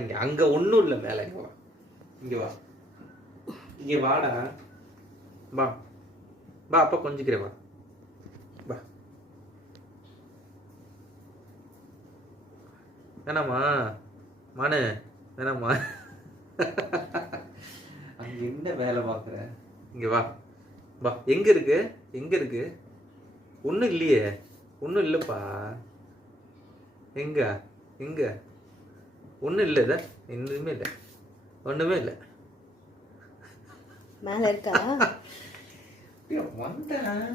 இங்கே அங்கே ஒன்றும் இல்லை மேலே. இங்கே வா, இங்கே வா, இங்கே வாடா, வா வா, அப்பா கொஞ்சிக்கிறேன், வா வா. வேணாமா மானு, வேணாமா? அங்கே என்ன வேலை பார்க்குற? இங்கே வா வா. எங்கே இருக்கு, எங்கே இருக்கு? ஒன்றும் இல்லையே, ஒன்றும் இல்லைப்பா. எங்க எங்க? ஒன்றும் இல்லை, இதை எதுவுமே இல்லை, ஒன்றுமே இல்லை. மேலே இருக்கா? வந்தேன்.